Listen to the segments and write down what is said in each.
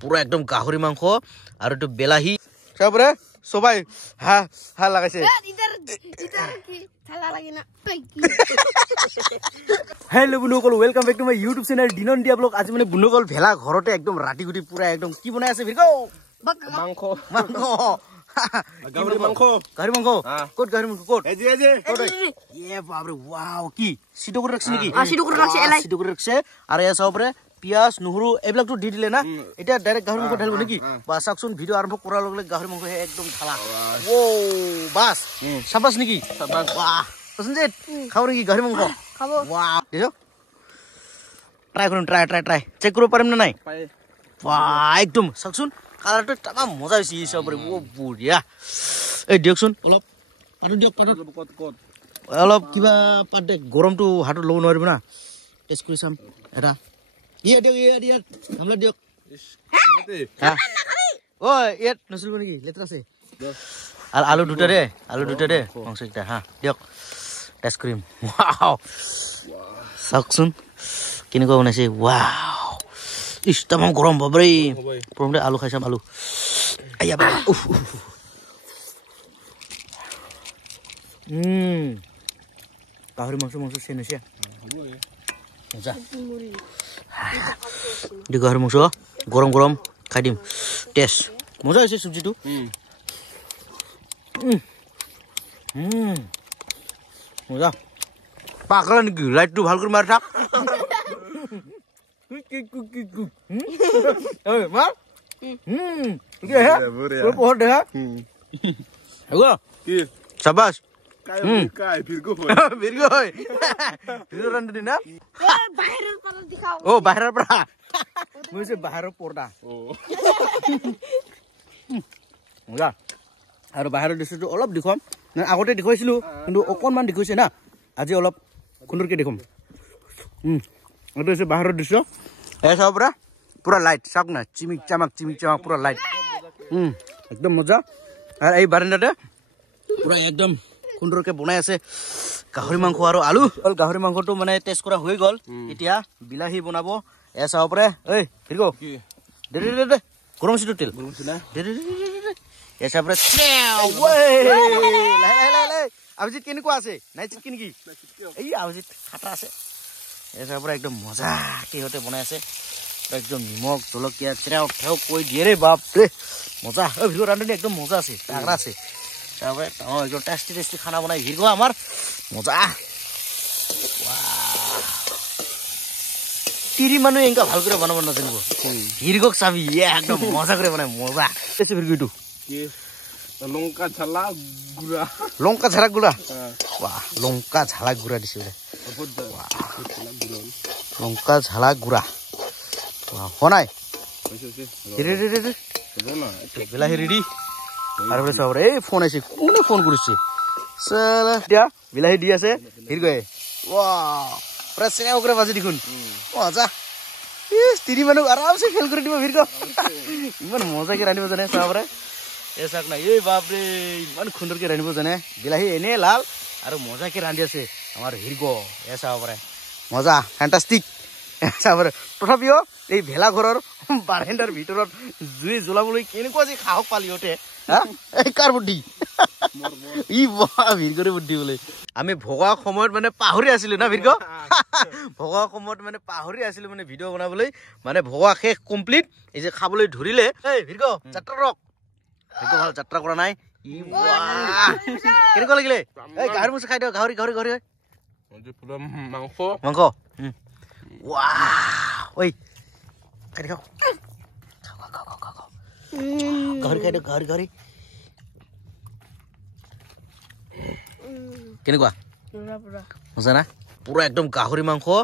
পুরো একদম গাহরি মাংস আর একটু বিলাহি তারপরে সবাই হ্যাঁ হ্যাঁ লাগাইছে হেল্লো বন্ধুসকল welcome back to my YouTube channel ডিনন ডিয়া ব্লগ আজি মানে বন্ধুসকল ভেলা ঘৰতে একদম ৰাতি গুটি পুৰা একদম কি বনাই আছে ভিৰগো মাংস মাংস গাহৰি মাংস ক'ত গাহৰি মাংস ক'ত এই যে এ বাপৰে ওয়াও কি সিটো কৰি ৰাখছে নেকি সিটো কৰি ৰাখছে আৰু এ চাওপৰে পিয়াজ নহৰু এইবিলাকটো দি দিলে না এটা ডাইৰেক্ট গাহৰি মাংস ঢালিব নেকি বা চাকচোন ভিডিও আৰম্ভ কৰাৰ লগে গাহৰি মাংস একদম ঢালা ও বাস সাবাস নেকি সাবাস বাহ পছন্দ খাও নেকি গাহৰি মাংস খাবো ওয়াও দেখো ট্রাই করুন ট্রাই চেক করব পারিম না নাই বাহ একদম চাকচোন কালারটো টাকা মজা হইছে এই সবরে ও বুঢ়িয়া এই দিয়কচোন অলপ পাত দিয়ক পাত কত অলপ কিবা পাত দে গৰমটো হাতত লব নোৱাৰিব না টেষ্ট কৰি চাম এটা দিয়ক আমলা দিয়ক ও ইয়াত নচলিব নেকি লেতেৰা আছে আৰ আলু দুটা দে মাংস একটা হ্যাঁ দিয়ক টেষ্ট কৰিম ওয়াও চাকচোন কেনেকুৱা বনাইছে ওয়াও ইস তামাম গৰম বাবৰে প্ৰথমতে আলু খাইছাম আলু আইয়া বাবা উফ গাহৰি মাংস চেনছে মজা দি গাহৰি মাংস গৰম খাই দিম টেষ্ট মজা হৈছে চব্জিটো মজা পাকৰা নেকি লাইটটো ভাল কৰি মাৰি থাক Sabas. Oh, baharar pra. Mesti baharar porda. Enggak. Aru baharar disitu olop dikhom. Na agote dikhoisilu, kintu okonman dikhoise na. Aji olop kundurke dikhom. Itu ise baharar disyo. ऐसा पूरा लाइट सब ना चिमिक चमक पूरा लाइट एकदम मजा और এই বারান্দাতে पूरा एकदम সুন্দৰকে বনাই আছে গাহৰি মাংস আৰু আলু অল গাহৰি মাংসটো মানে টেষ্ট কৰা হৈ গল এতিয়া বিলাহি বনাব এসা ওপৰে এই ফিৰগো দে গৰম সিটো তেল দে এসা ওপৰে লাই আবিজিত কেনেকুৱা আছে নাইচিত কি নেকি এই আবিজিত খাটা আছে এসা ওপৰে একদম মজা কিহতে বনাই আছে একদম নিমখ জলকীয়া চেৰাও ঠেও কৈ দিয়ে ৰে বাপ ৰে মজা ও ভিডিও ৰান্ধনি একদম মজা আছে তাগৰা আছে তারপরে একদম টেস্টি খানা বনাই ভিড়গো আমার মজা তিরি মানুষ এনেকা ভাল করে বানাব নাজানিব ভিড়গক চাবি একদম মজা করে বানাই মজা এসে ভিড়গো লঙ্কা ঝালা গুড়া বাহ লঙ্কা ঝালা গুড়া দিছে লঙ্কা ঝালা গুড়া হনাই বিলাহি রেডি তারপরে সব এই ফোন আছে কোনে ফোন করেছে সালা দিয়া বিলাহি দি আছে হিরগয়ে ওয়াও পুরা সিনেমা করে বাজি দেখুন মজা ইস তিরি মানুষ আরামসে ফেল করে দিব ভিরগো ইমান মজা কে রানিব জানে সাবরে এসাক না এই বাপ রে ইমান সুন্দর কে রানিব জানে বিলাহি এনে লাল আর মজা কে রান্ধি আছে আমার হিরগো এসা ওপরে মজা ফ্যান্টাস্টিক সাবরে তথাপিও এই ভেলা ঘৰৰ বাৰান্দাৰ ভিতৰত জুই জ্বলাবলৈ কেনেকুৱা যে খাওক পালি ওঠে এই কাৰ বুদ্ধি ই ভিৰগৰে বুদ্ধি বোলে আমি ভগোৱা সময়ত মানে পাহৰি আছিলো না ভিৰগ ভগোৱা সময়ত মানে পাহৰি আছিলো মানে ভিডিঅ' বনাবলৈ মানে ভগোৱা শেষ কমপ্লিট এই যে খাবলৈ ধৰিলে এই ভিৰগ যাত্ৰা ৰক ভিৰগ ভাল যাত্ৰা কৰা নাই ই কেনেকুৱা লাগিলে এই গাহৰি মুছ খাই দিও গাহৰি মাংস Wow, oi, kau kau, gari. Kini gua? Masa na? Pura ekdom gahori mangko,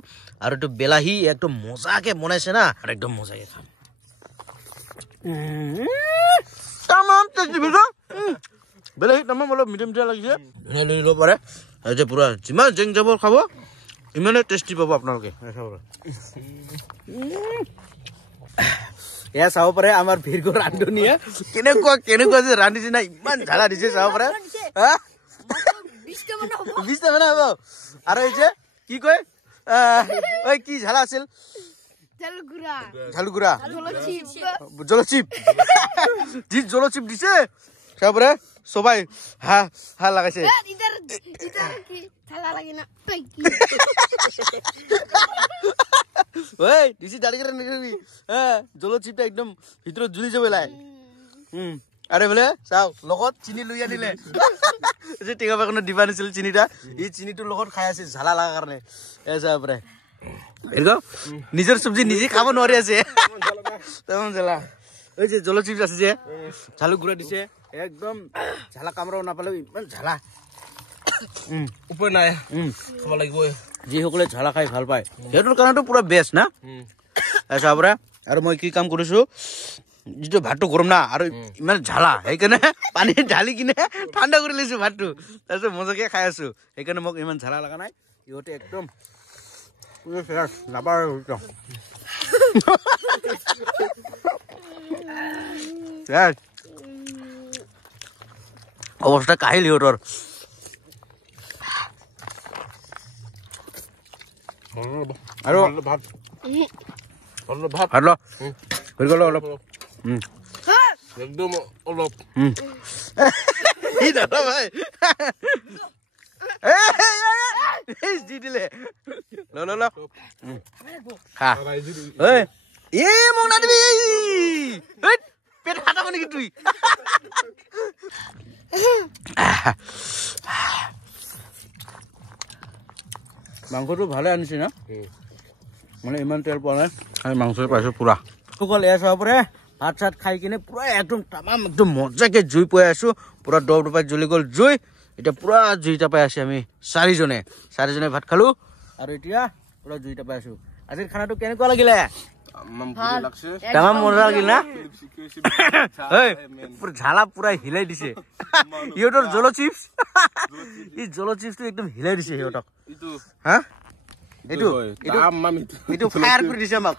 aru itu belahi ekdom moza ke monai na, aru ekdom moza ke kan. Tamam, tadi bisa. Belahi tamam malah medium lagi sih. Ini lo pare, aja pura. Cuma jeng jabor kau. ইমানে tasty পাব আপোনালোকে এয়া চাব পাৰে আমাৰ ভিৰগো ৰান্ধনিয়ে কেনেকুৱা যে ৰান্ধিছে না ইমান ঝালা দিছে চাব পাৰে 20 টা মানে হ'ব আৰু এই যে কি কয় ওই কি ঝালা আছিল ঝালুগুড়া জলচিপ জি জলচিপ দিছে তারপরে সবাই হা হা লাগাইছে ওই দিছি দাঁড়ি করে নিবি হ্যাঁ জলচিপটা একদম ভিতরে জুলি যাবে লাই আরে বলে চাও লগত চিনি লৈ আনিলে যে টেঙা বাগানত দিবা নিছিল চিনিটা এই চিনিটোৰ লগত খাই আছে ঝালা লাগা কাৰণে এসাবৰে এৰকম নিজেৰ সবজি নিজে খাবো নোৱাৰি আছে তেমন ঝালা ওই যে জলচিপস আছে যে ঝালু গুড়া দিছে একদম ঝালা কামৰাও নাপালে ইমান ঝালা উপায় নাই খাব লাগিব যিসকলে ঝালা খাই ভাল পায় সিহঁতৰ কাৰণেতো পুৰা বেষ্ট না এসাবৰে আৰু মই কি কাম কৰিছো যিটো ভাতটো গৰম না আৰু ইমান ঝালা সেইকাৰণে পানী ঢালি কিনে ঠাণ্ডা কৰি লৈছো ভাতটো তাৰপিছত মজাকে খাই আছো সেইকাৰণে মোক ইমান ঝালা লগা নাই ইহঁতে একদম নাপাৰ অৱস্থা কাহিল সিহঁতৰ আৰু ভাত ভাত ল হৈ গ'ল অলপ একদম অলপ ভাই দি দিলে ল খা এ মোক না দিবি পেট ফাটাব নেকি তুই মাংসটো ভালে আনিছে না মানে ইমান তেল পোৱা নাই আমি মাংস পাইছো পুৰা সকল এয়া চোৱাৰ পৰা ভাত চাত খাই কিনে পুৰা একদম তামাম একদম মজাকে জুই পাই আছো পুৰা দব দবাই জ্বলি গ'ল জুই এতিয়া পুৰা জুই তাপাই আছে আমি চাৰিজনে ভাত খালো আৰু এতিয়া পুৰা জুই তাপাই আছো আজিৰ খানাটো কেনেকুৱা লাগিলে তামাম মজা লাগিল না ঝালা পুৰা হিলাই দিছে ইহঁতৰ জলচিপছ এই জলচিপছটো একদম হিলাই দিছে সিহঁতক হা এইটো ফায়াৰ কৰি দিছে আমাক